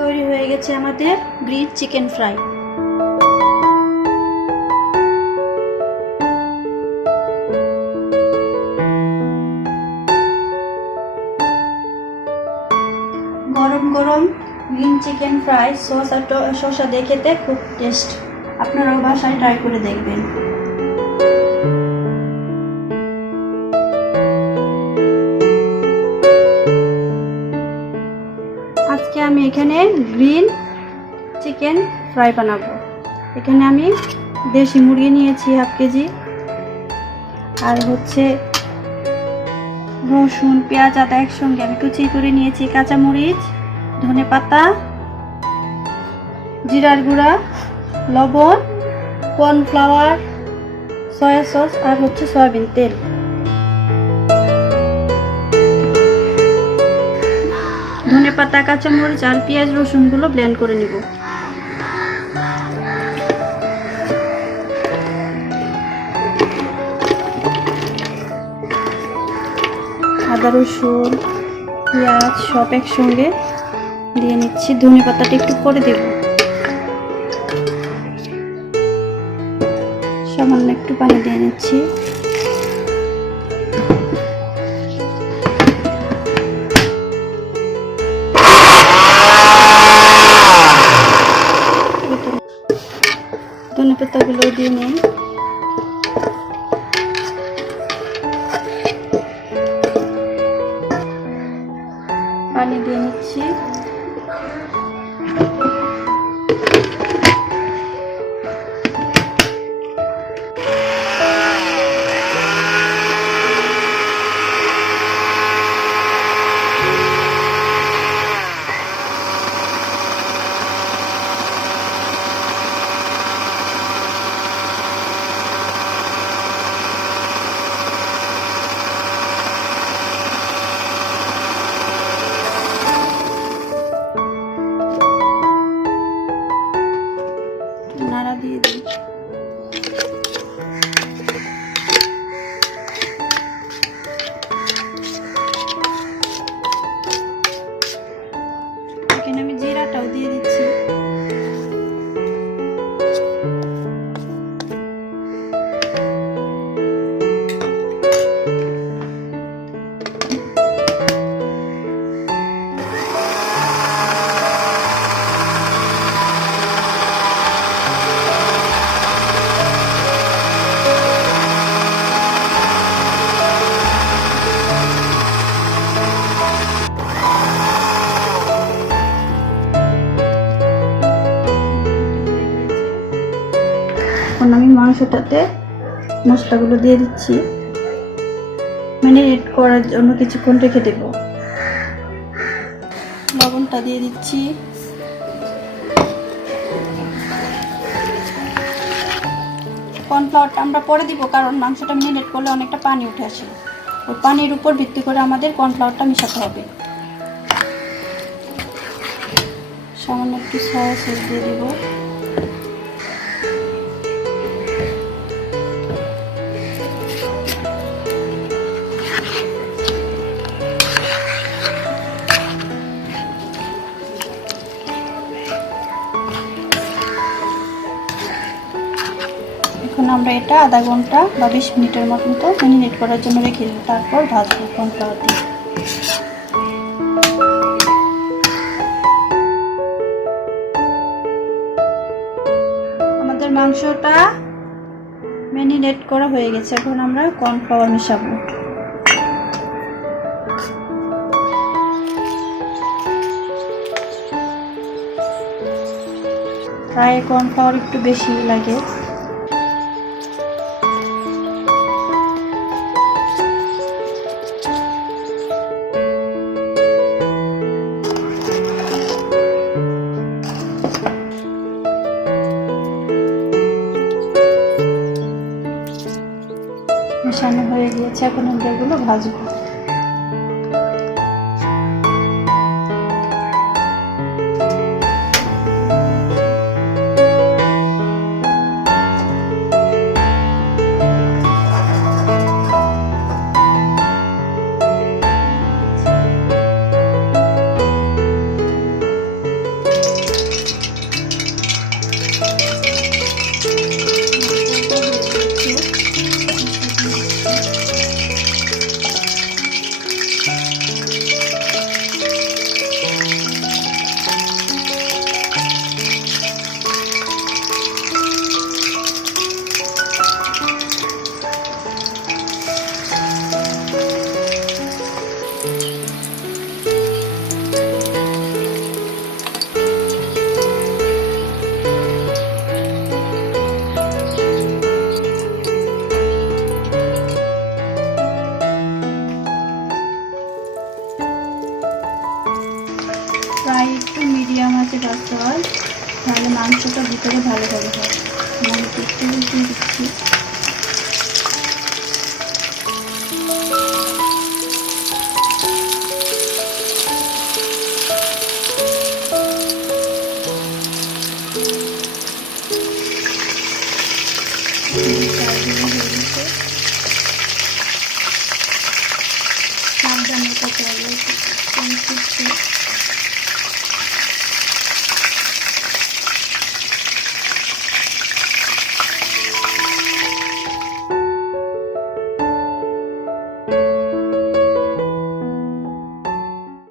তৈরি হয়ে গেছে আমাদের গ্রিল চিকেন ফ্রাই। গরম গরম গ্রিন চিকেন ফ্রাই সস আর শসা দিয়ে খেতে খুব টেস্ট। আপনারাও বাসায় ট্রাই করে দেখবেন। আজকে আমি এখানে গ্রিন চিকেন ফ্রাই বানাবো। এখানে আমি দেশি মুরগি নিয়েছি হাফ কেজি, আর হচ্ছে রসুন পেঁয়াজ আদা একসঙ্গে আমি কুচি করে নিয়েছি, কাঁচামরিচ, ধনেপাতা, জিরার গুঁড়া, লবণ, কর্নফ্লাওয়ার, সয়া সস আর হচ্ছে সয়াবিন তেল। ধনেপাতা কাঁচামরিচ আর পেঁয়াজ রসুনগুলো ব্লেন্ড করে নিব। আদা রসুন পেঁয়াজ সব একসঙ্গে দিয়ে নিচ্ছি। ধনেপাতাটা একটু পরে দেব, সামান্য একটু পানি দিয়ে নিচ্ছি। ধনেপাতাগুলো দিয়ে নিই। পানি দিয়ে নিচ্ছি। নাড়া দিয়ে দিই। এখানে আমি জিরাটাও দিয়ে দিচ্ছি। এখন আমি মাংসটাতে মশলাগুলো দিয়ে দিচ্ছি। ম্যারিনেট করার জন্য কিছুক্ষণ রেখে দেব। লবণটা দিয়ে দিচ্ছি। কর্নফ্লাওয়ারটা আমরা পরে দিব, কারণ মাংসটা ম্যারিনেট করলে অনেকটা পানি উঠে আসে। ওই পানির উপর ভিত্তি করে আমাদের কর্নফ্লাওয়ারটা মেশাতে হবে। সামান্য একটু সয়া সস দিয়ে দিব। এখন আমরা এটা আধা ঘন্টা বা 20 মিনিটের মতন তো ম্যারিনেট করার জন্য রেখে দিই, তারপর ভাজবো কর্নফ্লাওয়ার দিয়ে। আমাদের মাংসটা ম্যারিনেট করা হয়ে গেছে। এখন আমরা কর্নফ্লাওয়ার মেশাবো। প্রায় কর্নফ্লাওয়ার একটু বেশি লাগে। মেশানো হয়ে গিয়েছে, এখন আমরা এগুলো ভাজবো। নিচে ভাজতে হয়, তাহলে মাংসটা ভিতরে ভালোভাবে হয়। আমি একটু উল্টিয়ে দিচ্ছি। সাবধানে করতে হবে।